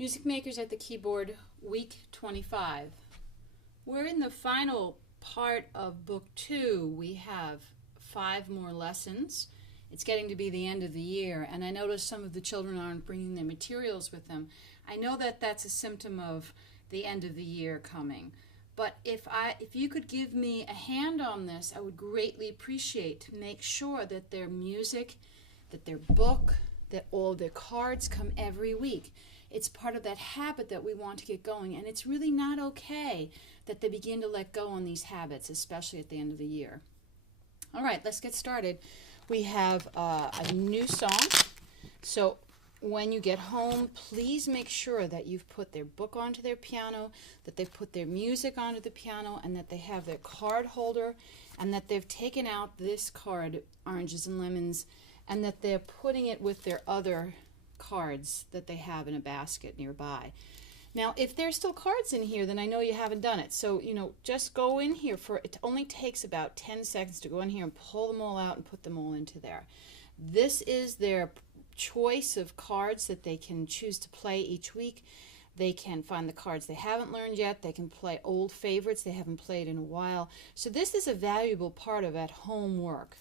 Music Makers at the Keyboard, week 25. We're in the final part of book 2. We have 5 more lessons. It's getting to be the end of the year, and I notice some of the children aren't bringing their materials with them. I know that that's a symptom of the end of the year coming. But if you could give me a hand on this, I would greatly appreciate to make sure that their music, that their book, that all their cards come every week. It's part of that habit that we want to get going, and it's really not okay that they begin to let go on these habits, especially at the end of the year. All right, let's get started. We have a new song. So when you get home, please make sure that you've put their book onto their piano, that they've put their music onto the piano, and that they have their card holder, and that they've taken out this card, Oranges and Lemons, and that they're putting it with their other cards that they have in a basket nearby. Now, if there's still cards in here, then I know you haven't done it. So, just go in here it only takes about 10 seconds to go in here and pull them all out and put them all into there. This is their choice of cards that they can choose to play each week. They can find the cards they haven't learned yet. They can play old favorites they haven't played in a while. So this is a valuable part of at-home work.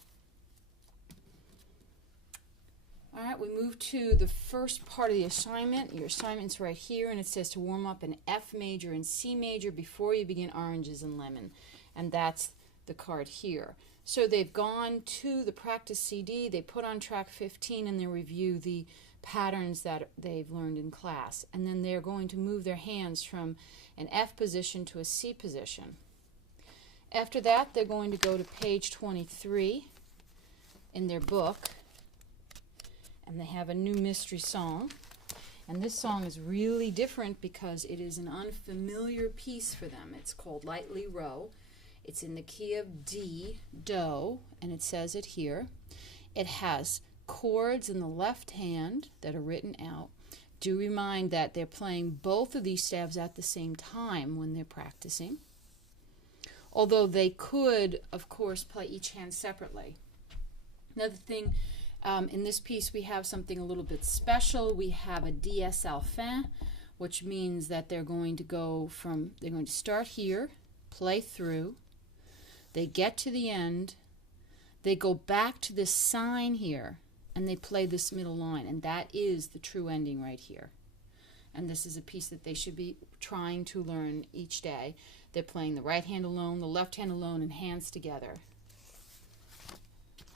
All right, we move to the first part of the assignment. Your assignment's right here, and it says to warm up in F major and C major before you begin Oranges and Lemon. And that's the card here. So they've gone to the practice CD, they put on track 15, and they review the patterns that they've learned in class. And then they're going to move their hands from an F position to a C position. After that, they're going to go to page 23 in their book. And they have a new mystery song. And this song is really different because it is an unfamiliar piece for them. It's called Lightly Row. It's in the key of D, Do, and it says it here. It has chords in the left hand that are written out. Do remind that they're playing both of these stabs at the same time when they're practicing. Although they could, of course, play each hand separately. Another thing, in this piece we have something a little bit special. We have a dièse à la fin, which means that they're going to start here, play through, they get to the end, they go back to this sign here, and they play this middle line, and that is the true ending right here. And this is a piece that they should be trying to learn each day. They're playing the right hand alone, the left hand alone, and hands together.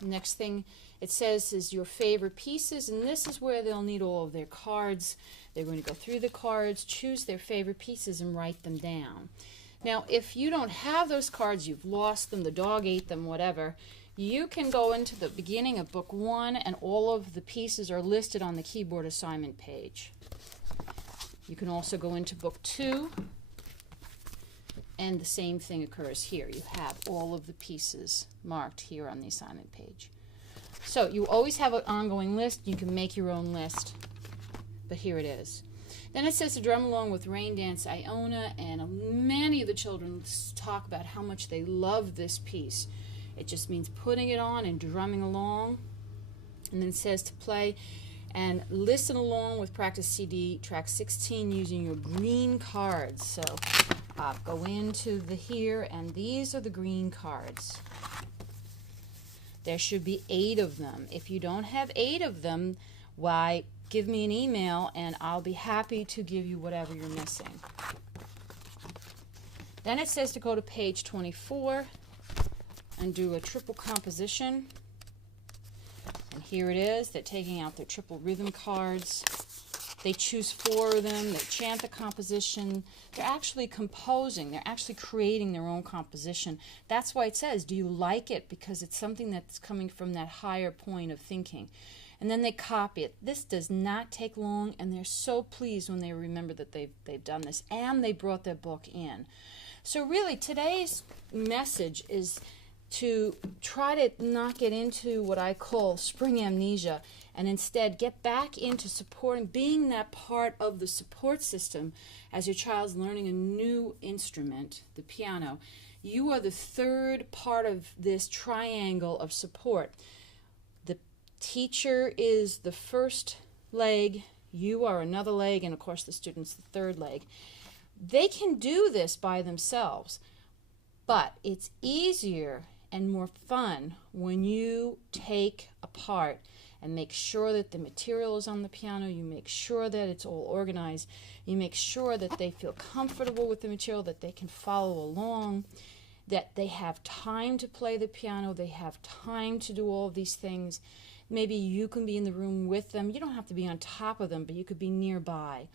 Next thing it says is your favorite pieces, and this is where they'll need all of their cards. They're going to go through the cards, choose their favorite pieces, and write them down. Now, if you don't have those cards, you've lost them, the dog ate them, whatever, you can go into the beginning of book 1, and all of the pieces are listed on the keyboard assignment page. You can also go into book 2, and the same thing occurs here. You have all of the pieces marked here on the assignment page. So you always have an ongoing list. You can make your own list, but here it is. Then it says to drum along with Rain Dance Iona, and many of the children talk about how much they love this piece. It just means putting it on and drumming along. And then it says to play and listen along with practice CD track 16 using your green cards. So go into here, and these are the green cards. There should be 8 of them. If you don't have 8 of them, why, give me an email and I'll be happy to give you whatever you're missing. Then it says to go to page 24 and do a triple composition. And here it is. They're taking out their triple rhythm cards. They choose 4 of them. They chant the composition. They're actually composing. They're actually creating their own composition. That's why it says, do you like it? Because it's something that's coming from that higher point of thinking. And then they copy it. This does not take long, and they're so pleased when they remember that they've done this, and they brought their book in. So really, today's message is to try to not get into what I call spring amnesia, and instead get back into supporting, being that part of the support system as your child's learning a new instrument, the piano. You are the third part of this triangle of support. The teacher is the first leg, You are another leg, and of course the student's the third leg. They can do this by themselves, but it's easier and more fun when you take apart and make sure that the material is on the piano, you make sure that it's all organized, you make sure that they feel comfortable with the material, that they can follow along, that they have time to play the piano, they have time to do all of these things. Maybe you can be in the room with them. You don't have to be on top of them, but you could be nearby.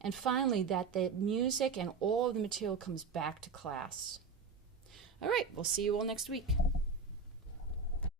And finally, that the music and all of the material comes back to class. All right, we'll see you all next week.